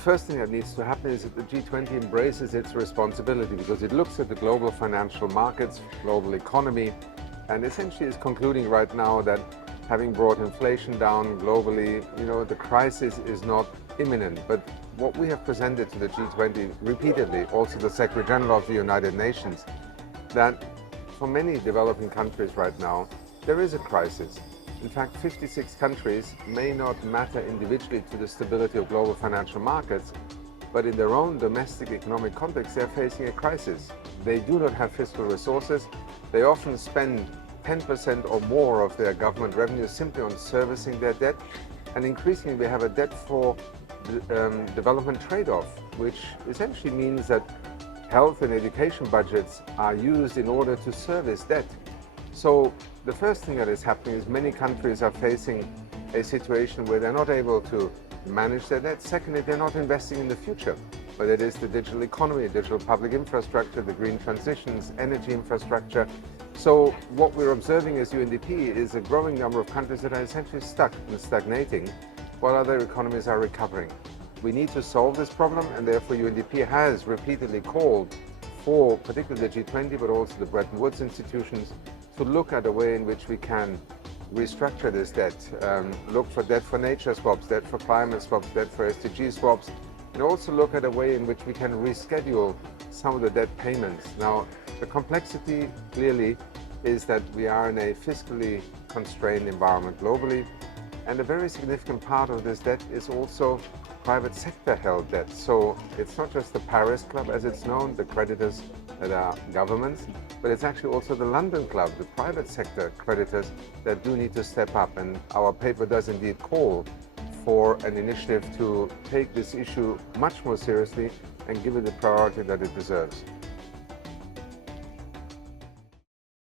first thing that needs to happen is that the G20 embraces its responsibility, because it looks at the global financial markets, global economy, and essentially is concluding right now that having brought inflation down globally, the crisis is not imminent. But what we have presented to the G20 repeatedly, also the Secretary General of the United Nations, that for many developing countries right now, there is a crisis. In fact, 56 countries may not matter individually to the stability of global financial markets, but in their own domestic economic context, they're facing a crisis. They do not have fiscal resources. They often spend 10% or more of their government revenue simply on servicing their debt. And increasingly, we have a debt for development trade-off, which essentially means that health and education budgets are used in order to service debt. So the first thing that is happening is many countries are facing a situation where they're not able to manage their debt. Secondly, they're not investing in the future, whether it is the digital economy, digital public infrastructure, the green transitions, energy infrastructure. So what we're observing as UNDP is a growing number of countries that are essentially stuck and stagnating, while other economies are recovering. We need to solve this problem, and therefore UNDP has repeatedly called for particularly the G20, but also the Bretton Woods institutions, to look at a way in which we can restructure this debt, look for debt for nature swaps, debt for climate swaps, debt for SDG swaps, and also look at a way in which we can reschedule some of the debt payments. Now, the complexity clearly is that we are in a fiscally constrained environment globally, and a very significant part of this debt is also private sector held debt. So it's not just the Paris Club, as it's known, the creditors that are governments, but it's actually also the London Club, the private sector creditors that do need to step up. And our paper does indeed call for an initiative to take this issue much more seriously and give it the priority that it deserves.